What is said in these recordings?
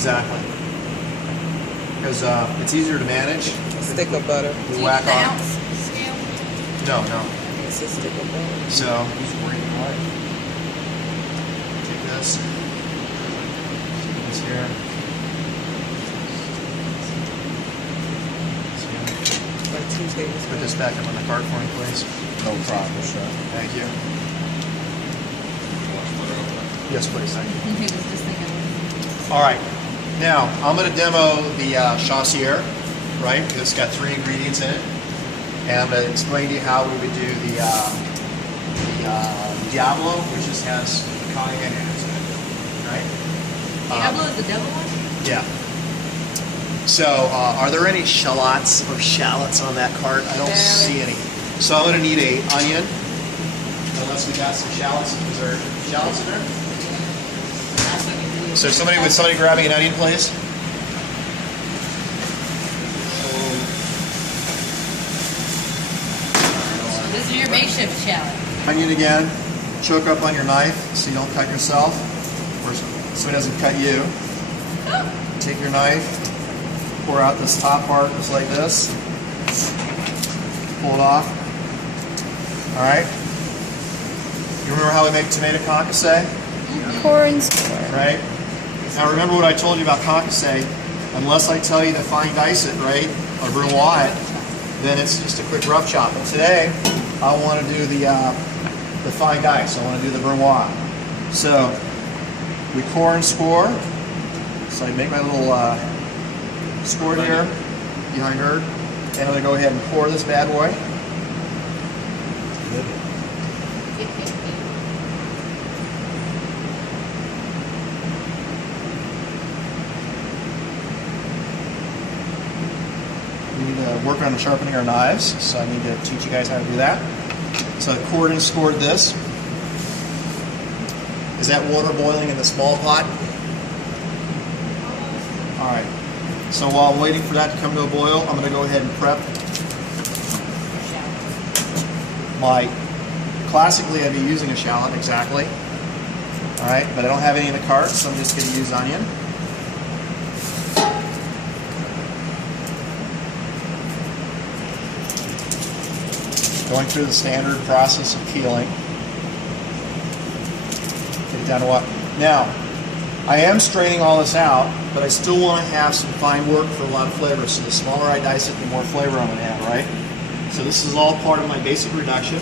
Exactly. Because it's easier to manage. A stick of butter. We whack the off. ounce scale? No, no. It's a stick of butter. So take this. Stick this here. Like 2 tablespoons. Put this back up on the cart for me, please. No problem, sir. Thank you. Yes, please. Thank you. He was just thinking. All right. Now, I'm going to demo the Chasseur, right? It's got 3 ingredients in it. And I'm going to explain to you how we would do the Diable, which just has cayenne in it, right? Diable is the devil one? Yeah. So, are there any shallots or shallots on that cart? I don't see any. So I'm going to need an onion, unless we got some shallots. Is there shallots in there? So somebody grabbing an onion, please? This is your makeshift shallot. Onion again. Choke up on your knife so you don't cut yourself, or so it doesn't cut you. Take your knife, pour out this top part just like this. Pull it off. All right. You remember how we make tomato concasse? Pour and score. Right? Now remember what I told you about concasse. Unless I tell you to fine dice it, right, or brunoise it, then it's just a quick rough chop. But today, I want to do the fine dice. I want to do the brunoise. So we core and score. So I make my little score here behind her, and I'm going to go ahead and pour this bad boy. We need to work on sharpening our knives, so I need to teach you guys how to do that. So I poured and scored this. Is that water boiling in the small pot? Alright, so while I'm waiting for that to come to a boil, I'm going to go ahead and prep my, classically I'd be using a shallot, exactly. Alright, but I don't have any in the cart, so I'm just going to use onion. Going through the standard process of peeling. Get it down to what? Now, I am straining all this out, but I still want to have some fine work for a lot of flavor. So the smaller I dice it, the more flavor I'm going to have, right? So this is all part of my basic reduction,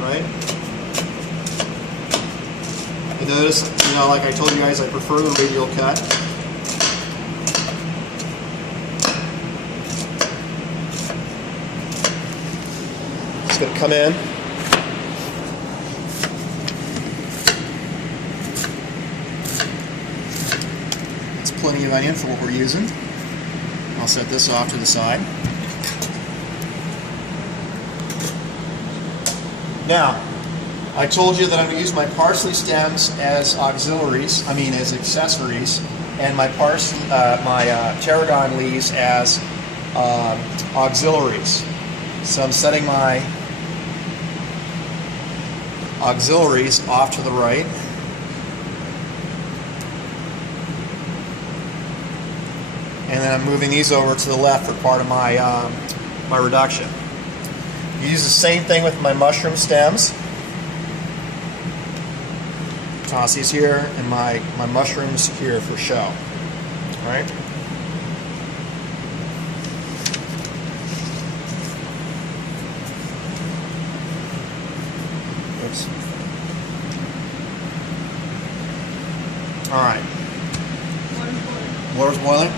right? You notice, you know, like I told you guys, I prefer the radial cut. It's going to come in. It's plenty of onion for what we're using. I'll set this off to the side. Now, I told you that I'm going to use my parsley stems as auxiliaries, as accessories, and my tarragon leaves as auxiliaries. So I'm setting my auxiliaries off to the right. And then I'm moving these over to the left for part of my my reduction. Use the same thing with my mushroom stems. Toss these here, and my mushrooms here for show. All right. Oops. All right. Water's boiling.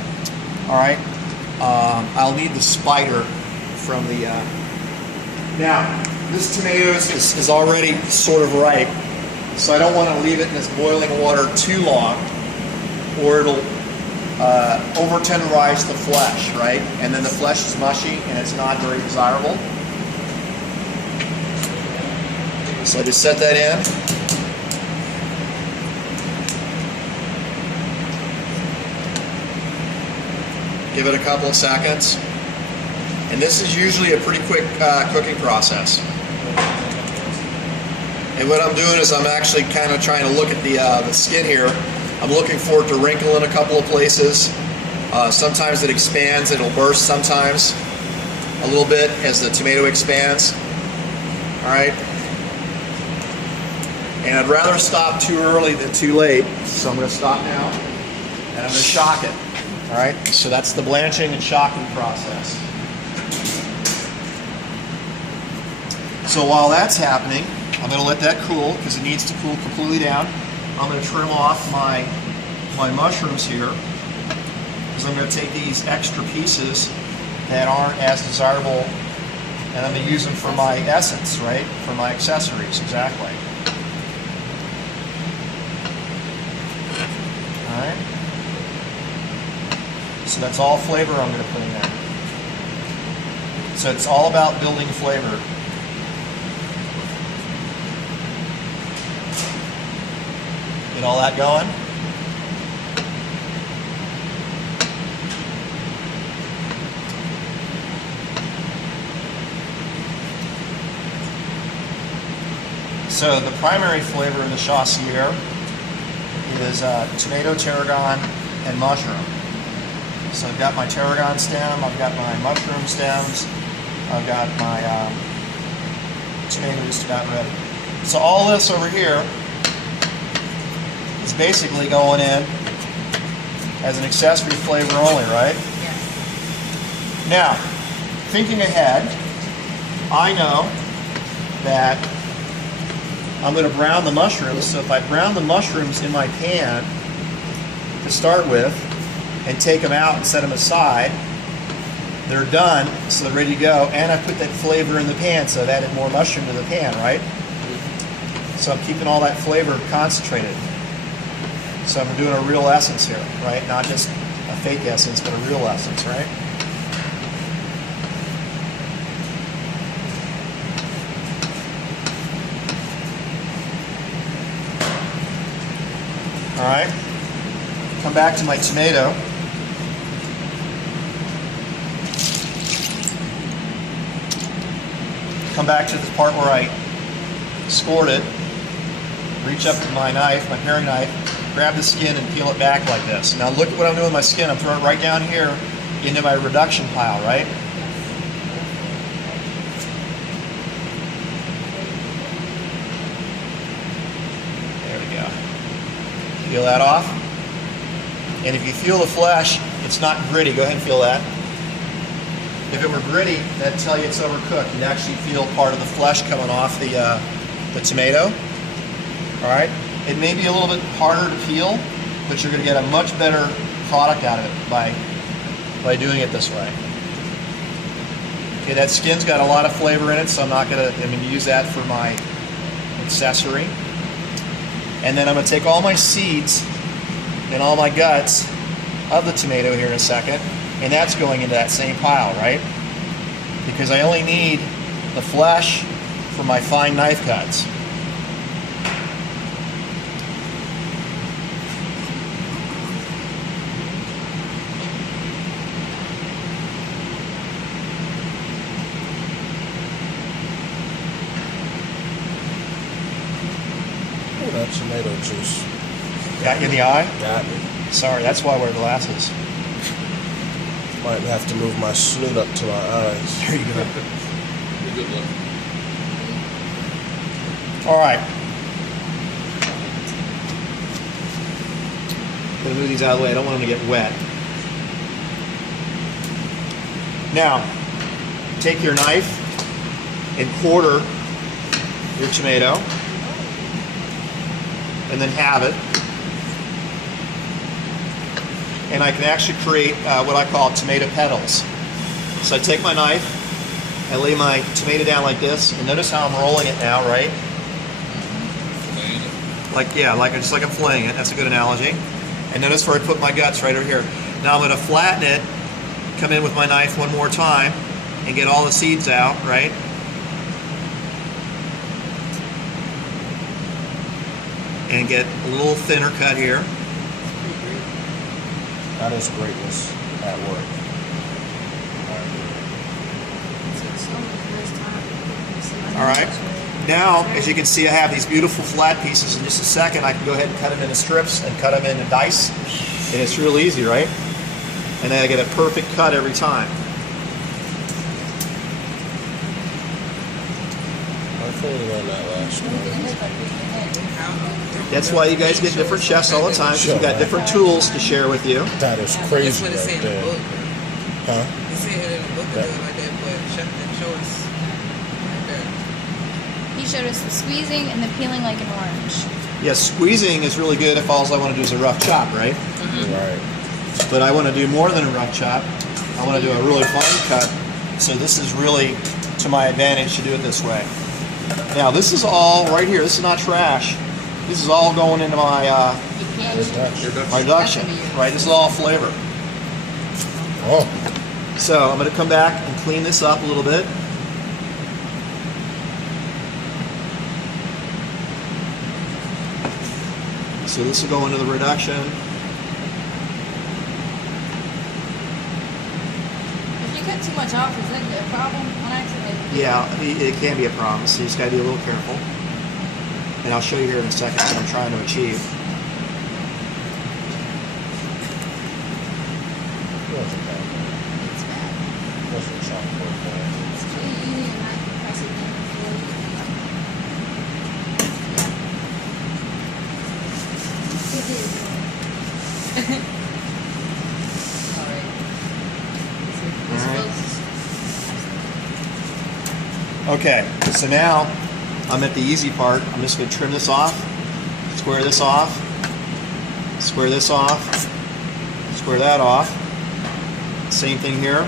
All right. I'll need the spider from the. Now, this tomato is already sort of ripe, so I don't want to leave it in this boiling water too long, or it'll over-tenderize the flesh, right? And then the flesh is mushy, and it's not very desirable. So I just set that in. Give it a couple of seconds. And this is usually a pretty quick cooking process. And what I'm doing is I'm actually kind of trying to look at the skin here I'm looking for it to wrinkle in a couple of places. Sometimes it expands, it'll burst sometimes a little bit as the tomato expands. All right. And I'd rather stop too early than too late, so I'm going to stop now and I'm going to shock it. All right. So that's the blanching and shocking process. So while that's happening, I'm going to let that cool because it needs to cool completely down. I'm going to trim off my mushrooms here because I'm going to take these extra pieces that aren't as desirable and I'm going to use them for my essence, right? For my accessories, exactly. All right. So that's all flavor I'm going to put in there. So it's all about building flavor. Get all that going. So the primary flavor in the Chasseur is tomato, tarragon, and mushroom. So I've got my tarragon stem, I've got my mushroom stems, I've got my tomato just about ready. So all this over here is basically going in as an accessory flavor only, right? Yes. Now, thinking ahead, I know that I'm going to brown the mushrooms, so if I brown the mushrooms in my pan to start with and take them out and set them aside, they're done, so they're ready to go, and I put that flavor in the pan, so I've added more mushroom to the pan, right? So I'm keeping all that flavor concentrated. So I'm doing a real essence here, right? Not just a fake essence, but a real essence, right? All right, come back to my tomato. Come back to the part where I scored it. Reach up with my knife, my paring knife, grab the skin and peel it back like this. Now look at what I'm doing with my skin. I'm throwing it right down here into my reduction pile, right? Peel that off. And if you feel the flesh, it's not gritty. Go ahead and feel that. If it were gritty, that'd tell you it's overcooked. You'd actually feel part of the flesh coming off the tomato. All right. It may be a little bit harder to peel, but you're going to get a much better product out of it by doing it this way. Okay, that skin's got a lot of flavor in it, so I'm going to use that for my accessory. And then I'm going to take all my seeds and all my guts of the tomato here in a second, and that's going into that same pile, right? Because I only need the flesh for my fine knife cuts. That tomato juice. Got you in the eye? Got me. Sorry, that's why I wear glasses. Might have to move my snoot up to my eyes. There you go. Good luck. All right. I'm going to move these out of the way. I don't want them to get wet. Now, take your knife and quarter your tomato, and then halve it. And I can actually create what I call tomato petals. So I take my knife, I lay my tomato down like this, and notice how I'm rolling it now, right? Just like I'm filleting it. That's a good analogy. And notice where I put my guts right over here. Now I'm going to flatten it, come in with my knife one more time, and get all the seeds out, right? And get a little thinner cut here. That is greatness at work. All right. now, as you can see, I have these beautiful flat pieces. In just a second, I can go ahead and cut them into strips and cut them into dice. And it's real easy, right? And then I get a perfect cut every time. I fully learned that last time. That's why you guys get different chefs all the time, because you got different tools to share with you. That is That's crazy what it say right in the there. book. Huh? They say it in the book to do it like that, but Chef didn't show us like that. He showed us the squeezing and the peeling like an orange. Yes, squeezing is really good if all I want to do is a rough chop, right? Right. But I want to do more than a rough chop. I want to do a really fine cut. So this is really to my advantage to do it this way. Now this is all right here. This is not trash. This is all going into my reduction, right? This is all flavor. Oh, So I'm going to come back and clean this up a little bit. So this will go into the reduction. If you cut too much off, is that a problem on accident? Yeah, it can be a problem, so you just gotta be a little careful. And I'll show you here in a second what I'm trying to achieve. wasn't that bad. It's bad. Wasn't chocolate bad. It's really easy and I can press it down before you can like. Alright. Okay, so now I'm at the easy part. I'm just gonna trim this off, square this off, square this off, square that off. Same thing here.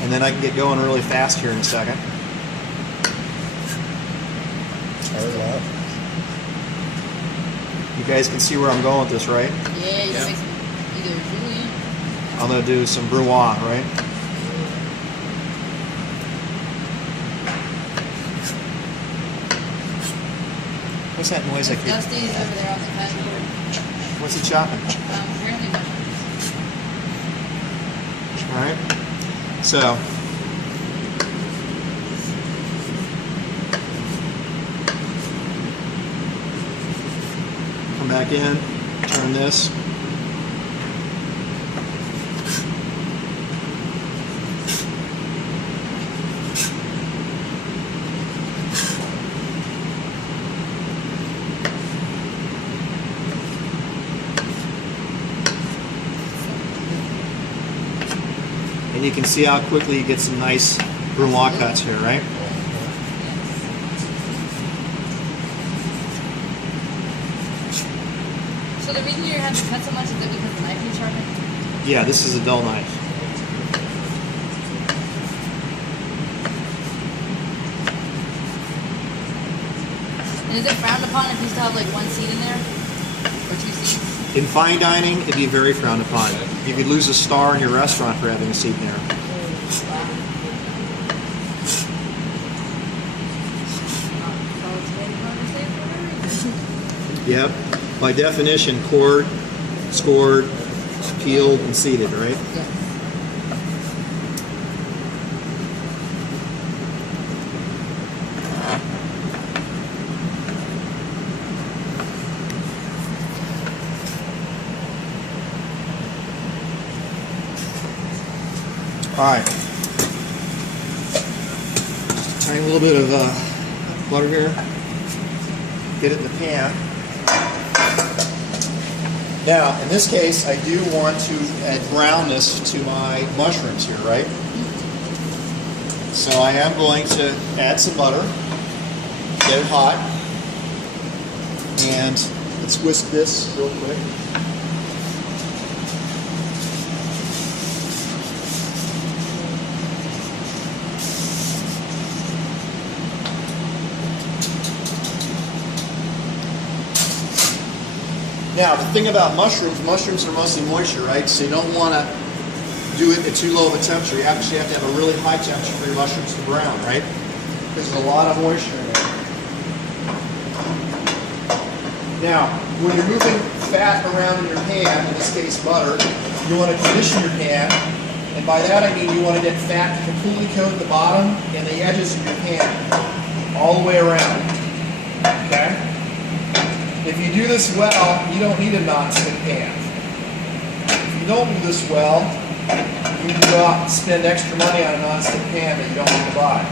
And then I can get going really fast here in a second. Turn left. You guys can see where I'm going with this, right? Yeah, you make some either julienne. I'm gonna do some brunoise, right? What's that noise I keep? Dusty's over there on the cutting board. What's he chopping? Apparently mushrooms. Alright? So, come back in, turn this. And you can see how quickly you get some nice brunoise cuts here, right? So the reason you have to cut so much is that because the knife is sharpened? Yeah, this is a dull knife. And is it frowned upon if you still have like one seed in there? Or two seeds? In fine dining, it'd be very frowned upon. You could lose a star in your restaurant for having a seed in there. Yep. By definition, cored, scored, peeled, and seeded, right? All right. Just a tiny little bit of butter here. Get it in the pan. Now, in this case, I do want to add brownness to my mushrooms here, right? So I am going to add some butter, get it hot, and let's whisk this real quick. Now, the thing about mushrooms are mostly moisture, right? So you don't want to do it at too low of a temperature. You actually have to have a really high temperature for your mushrooms to brown, right? Because there's a lot of moisture in there. Now, when you're moving fat around in your pan, in this case butter, you want to condition your pan. And by that I mean you want to get fat to completely coat the bottom and the edges of your pan. all the way around. Okay? If you do this well, you don't need a non-stick pan. If you don't do this well, you can go out and spend extra money on a non-stick pan that you don't need to buy.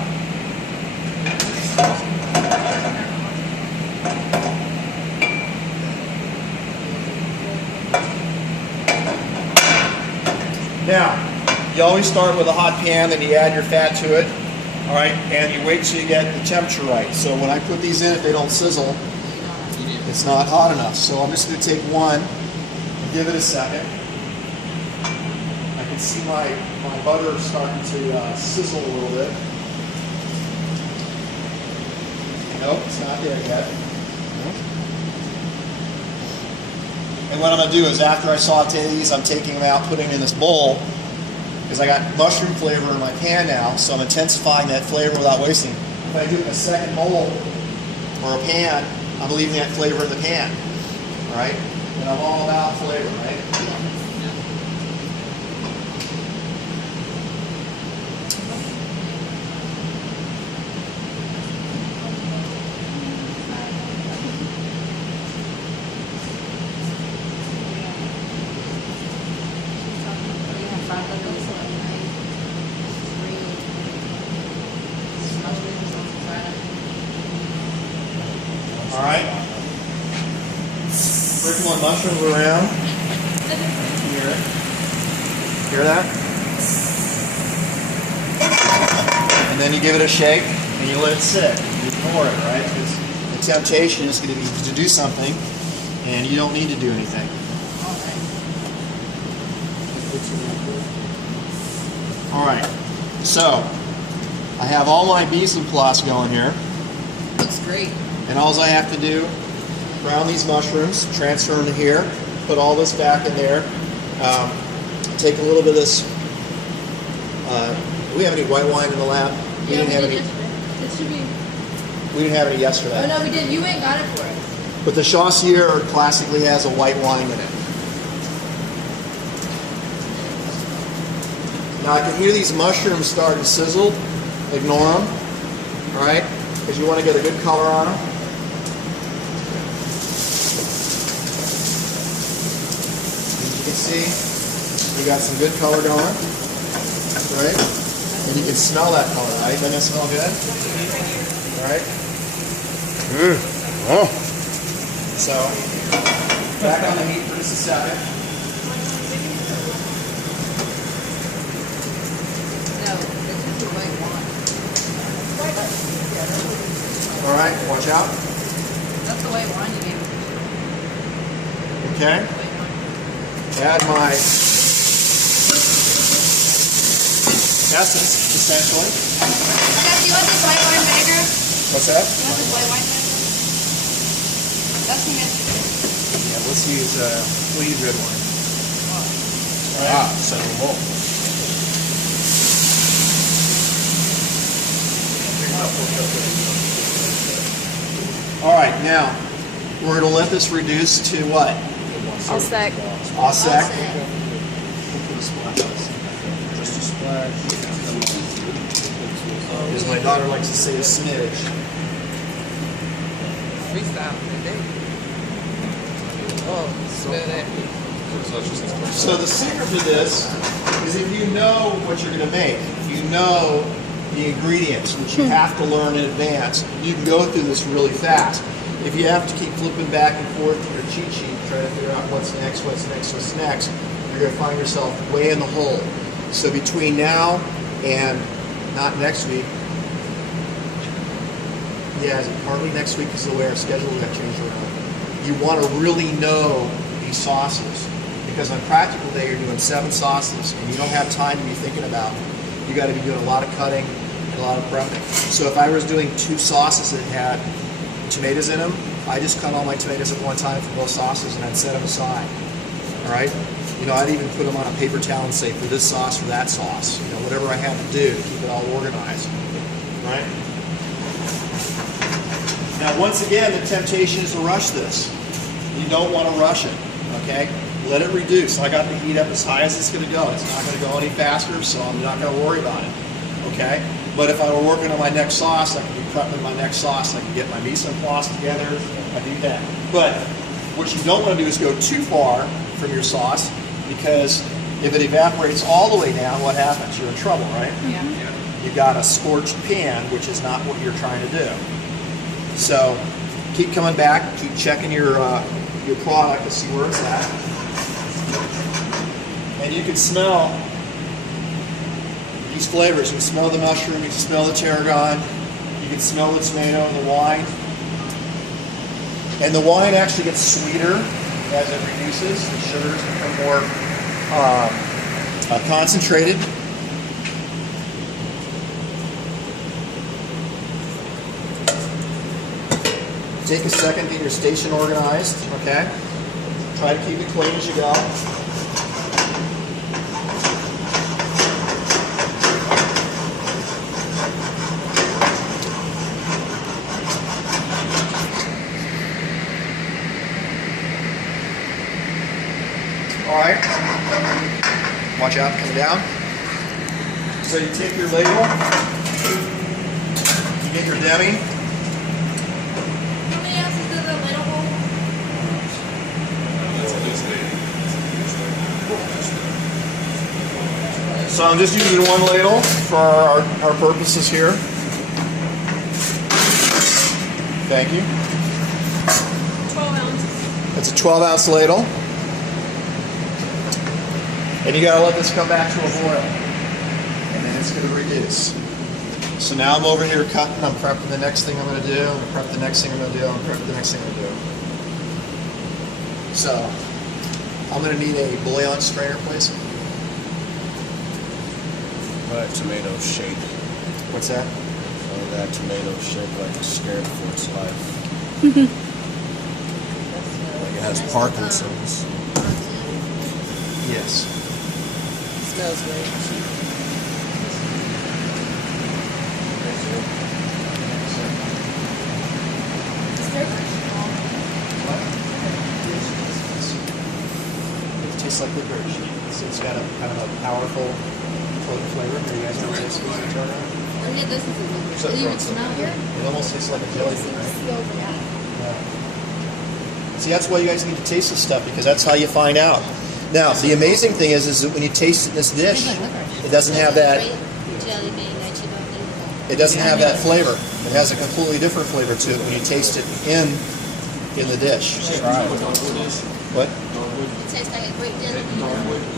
Now, you always start with a hot pan, then you add your fat to it, all right, and you wait till you get the temperature right. So when I put these in, if they don't sizzle, it's not hot enough. So I'm just going to take one, give it a second. I can see my butter starting to sizzle a little bit. Nope, it's not there yet. And what I'm going to do is after I saute these, I'm taking them out, putting them in this bowl, because I got mushroom flavor in my pan now, so I'm intensifying that flavor without wasting. If I do it in a second bowl or a pan, I'm leaving that flavor in the pan, all right? And I'm all about flavor, right? All right. Sprinkle my mushrooms around. Hear that? And then you give it a shake and you let it sit. You ignore it, right? Because the temptation is going to be to do something and you don't need to do anything. All right. So I have all my mise en place going here. Looks great. And all I have to do, brown these mushrooms, transfer them to here, put all this back in there, take a little bit of this. Do we have any white wine in the lab? We didn't have any. It should be. We didn't have any yesterday. Oh no, we didn't. You ain't got it for us. But the Chasseur classically has a white wine in it. Now I can hear these mushrooms starting to sizzle. Ignore them, all right? Because you want to get a good color on them. As you can see, we got some good color going, right? And you can smell that color, right? Doesn't it smell good? All right? Oh. So, back on the heat for just a second. No, this is the white wine. All right, watch out. That's the white wine you gave me. Okay. Add my essence, essentially. Jeff, do you want this white wine vinegar? What's that? Do you want this white wine vinegar? That's from yesterday. Yeah, let's use we'll use red wine. Ah, so more. All right, now we're going to let this reduce to what? I'll sec. Au sec. Just a splash. As my daughter likes to say, a smidge. Freestyle today. Oh, smell that. So the secret to this is if you know what you're going to make, you know the ingredients, which you have to learn in advance, you can go through this really fast. If you have to keep flipping back and forth to your cheat sheet, trying to figure out what's next, you're going to find yourself way in the hole. So between now and not next week, yeah, partly next week is the way our schedule got changed around. You want to really know these sauces, because on practical day you're doing 7 sauces and you don't have time to be thinking about them. You got to be doing a lot of cutting and a lot of prepping. So if I was doing 2 sauces that had tomatoes in them, I just cut all my tomatoes at one time for both sauces and I'd set them aside. All right? You know, I'd even put them on a paper towel and say, for this sauce, for that sauce. You know, whatever I had to do to keep it all organized. Right? Now, once again, the temptation is to rush this. You don't want to rush it. Okay? Let it reduce. I got the heat up as high as it's going to go. It's not going to go any faster, so I'm not going to worry about it. okay? But if I were working on my next sauce, I could be prepping my next sauce. I could get my mise en place together. I do that. But what you don't want to do is go too far from your sauce, because if it evaporates all the way down, what happens? You're in trouble, right? Yeah. You got a scorched pan, which is not what you're trying to do. So keep coming back, keep checking your product to see where it's at. And you can smell these flavors. You can smell the mushroom, you can smell the tarragon, you can smell the tomato and the wine. And the wine actually gets sweeter as it reduces. The sugars become more concentrated. Take a second, get your station organized, okay? Try to keep it clean as you go. All right, watch out, coming down. So you take your ladle, you get your Demi. How many ounces does that ladle hold? So I'm just using one ladle for our purposes here. Thank you. 12 ounces. It's a 12-ounce ladle. And you gotta let this come back to a boil. And then it's gonna reduce. So now I'm over here cutting, I'm prepping the next thing I'm gonna do, I'm gonna prep the next thing I'm gonna do, I'm prepping the next thing I'm gonna do. So, I'm gonna need a bouillon strainer, please. That tomato shape. What's that? Oh, that tomato shape like it's scared for its life. Like it has Parkinson's. Yes. Smells great. It tastes like licorice. It's got a kind of a powerful potent flavor. Are you guys know what this is? Oh, yeah, this is a little Except bit. You for can smell it. it almost tastes like a jelly bean, right? Yeah. See, that's why you guys need to taste this stuff, because that's how you find out. Now, the amazing thing is that when you taste it in this dish, it doesn't have that. It doesn't have that flavor. It has a completely different flavor to it when you taste it in the dish. What? It tastes like a grape jelly bean.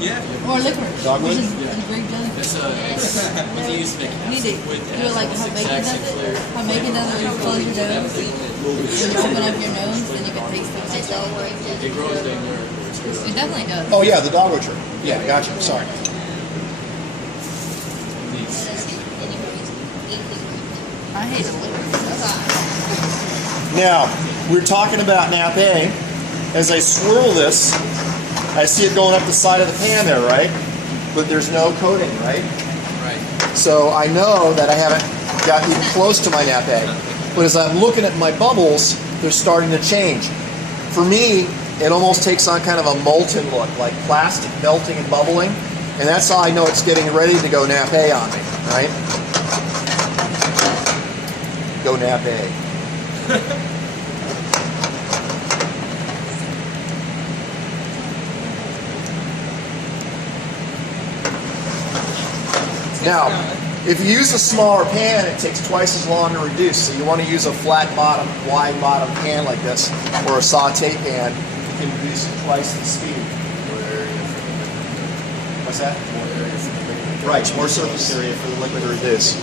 Yeah. Or licorice. Dogwood? Which is grape jelly bean. It's what they used to make. You need to do it like how bacon does it. How bacon does it, where you close your nose. When you open up your nose, then you can taste it like that. It grows down there. It definitely does. Oh yeah, the dogwood tree. Yeah, gotcha. Sorry. I hate the licorice. Now, we're talking about nappe. As I swirl this, I see it going up the side of the pan there, right? But there's no coating, right? Right. So I know that I haven't got even close to my nappe. But as I'm looking at my bubbles, they're starting to change. For me, it almost takes on kind of a molten look, like plastic melting and bubbling. And that's how I know it's getting ready to go nappe on me, right? Go nappe. Now, if you use a smaller pan, it takes twice as long to reduce. So you want to use a flat bottom, wide bottom pan like this, or a saute pan. You can reduce it twice the speed. What's that? Right, more surface area for the liquid to reduce.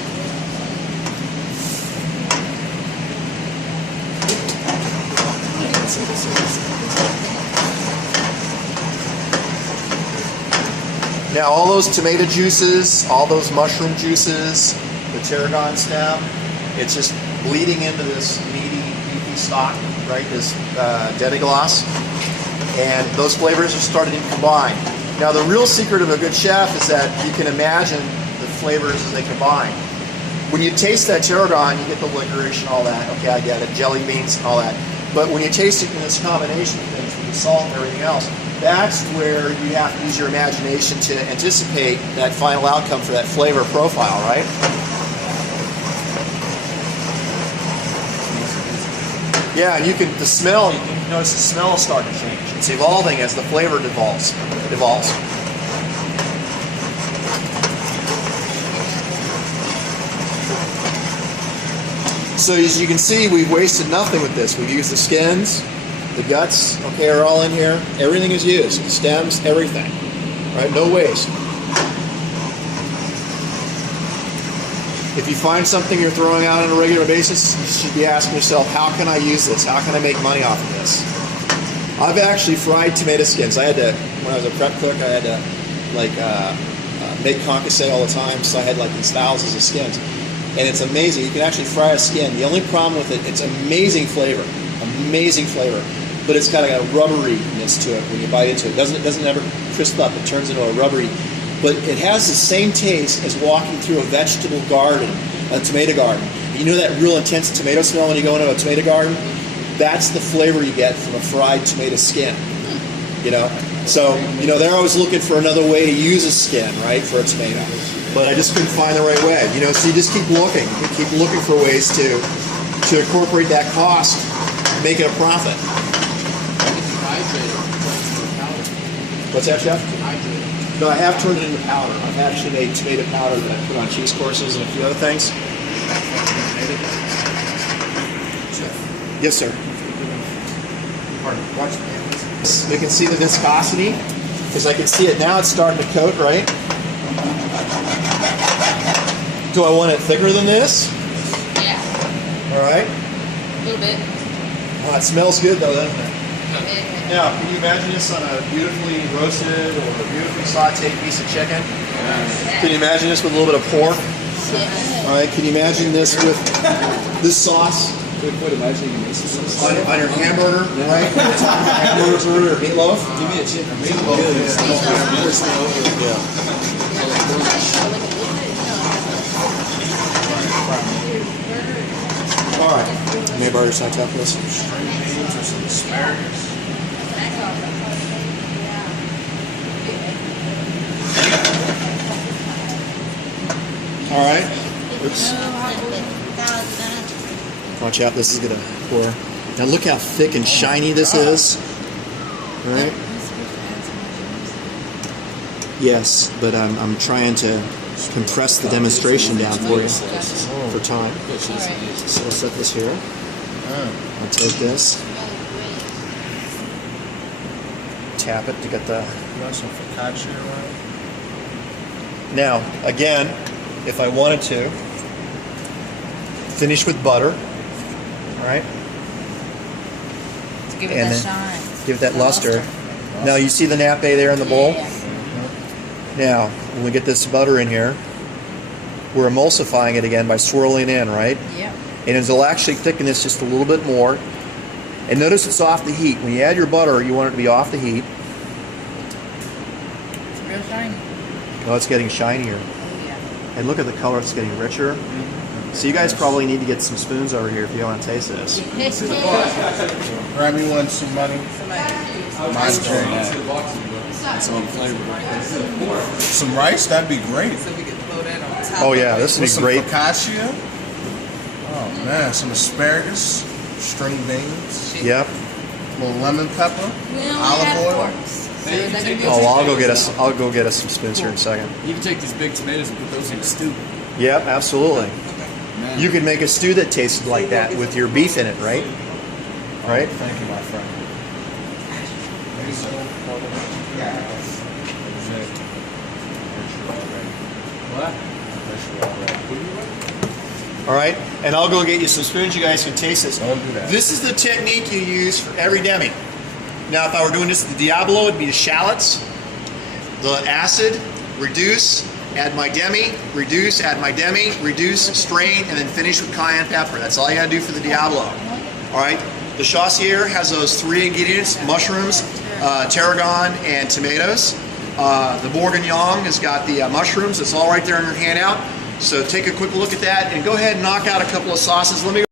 Now all those tomato juices, all those mushroom juices, the tarragon stem, it's just bleeding into this meaty, beefy stock, right? This Demi Glace. And those flavors are starting to combine. Now the real secret of a good chef is that you can imagine the flavors as they combine. When you taste that tarragon, you get the licorice and all that. Okay, I get it, jelly beans and all that. But when you taste it in this combination of things, when you salt and everything else. That's where you have to use your imagination to anticipate that final outcome for that flavor profile, right? Yeah, and you can notice the smell is starting to change. It's evolving as the flavor evolves. So as you can see, we've wasted nothing with this. We've used the skins, the guts, okay, are all in here. Everything is used, the stems, everything, right? No waste. If you find something you're throwing out on a regular basis, you should be asking yourself, how can I use this? How can I make money off of this? I've actually fried tomato skins. I had to, when I was a prep cook, I had to make concassé all the time, so I had like these thousands of skins. And it's amazing. You can actually fry a skin. The only problem with it, it's amazing flavor, but it's got a rubberiness to it when you bite into it. It doesn't ever crisp up. It turns into a rubbery. But it has the same taste as walking through a vegetable garden, a tomato garden. You know that real intense tomato smell when you go into a tomato garden? That's the flavor you get from a fried tomato skin. You know? So, you know, they're always looking for another way to use a skin, right, for a tomato. But I just couldn't find the right way. You know, so you just keep looking. You keep looking for ways to incorporate that cost, make it a profit. What's that, Chef? No, I have turned it into powder. I've actually made tomato powder that I put on cheese courses and a few other things. Yes, sir. Watch. You can see the viscosity, because I can see it now. It's starting to coat, right? Do I want it thicker than this? Yeah. All right. A little bit. Oh, it smells good though, doesn't it? Yeah. Now, can you imagine this on a beautifully roasted or a beautifully sauteed piece of chicken? Yeah. Can you imagine this with a little bit of pork? Yeah. All right. Can you imagine this with this sauce? On your hamburger, right? Hamburger or meatloaf? Give me a chicken. Meatloaf. All right. Maybe already signed up for this. Greens or some asparagus. All right. Oops. Watch out, this is gonna pour. Now look how thick and shiny this is. All right. Yes, but I'm trying to compress the demonstration down for you for time. So I'll set this here. I'll take this. Tap it to get the... Some focaccia, right? Now, again, if I wanted to, finish with butter. All right. To give it And that then shine. give it that luster. Now you see the nappe there in the bowl? Yeah. Now, when we get this butter in here, we're emulsifying it again by swirling in, right? Yep. And it'll actually thicken this just a little bit more. And notice it's off the heat. When you add your butter, you want it to be off the heat. It's real shiny. Oh, it's getting shinier. Oh, yeah. And look at the color, it's getting richer. So you guys probably need to get some spoons over here if you want to taste this. Grab me one, somebody. Mine's Some flavor. Some rice, that'd be great. So we can throw that on top. Oh yeah, this would With be some great. focaccia. Oh man, some asparagus, string beans, Yep. a little lemon pepper, We only olive have oil. forks. So is that gonna be Oh, I'll go get us some spoons here in a second. You can take these big tomatoes and put those in a stew. Yep, absolutely. Man. You could make a stew that tasted like that with your beef in it, right? Right? Thank you, my friend. What? All right, and I'll go get you some spoons. You guys can taste this. Don't do that. This is the technique you use for every demi. Now, if I were doing this with the Diablo, it'd be the shallots, the acid, reduce, add my demi, reduce, add my demi, reduce, strain, and then finish with cayenne pepper. That's all you gotta do for the Diablo. All right, the Chasseur has those 3 ingredients: mushrooms, tarragon, and tomatoes. The Bourguignon has got the mushrooms. It's all right there in your handout. So take a quick look at that and go ahead and knock out a couple of sauces. Let me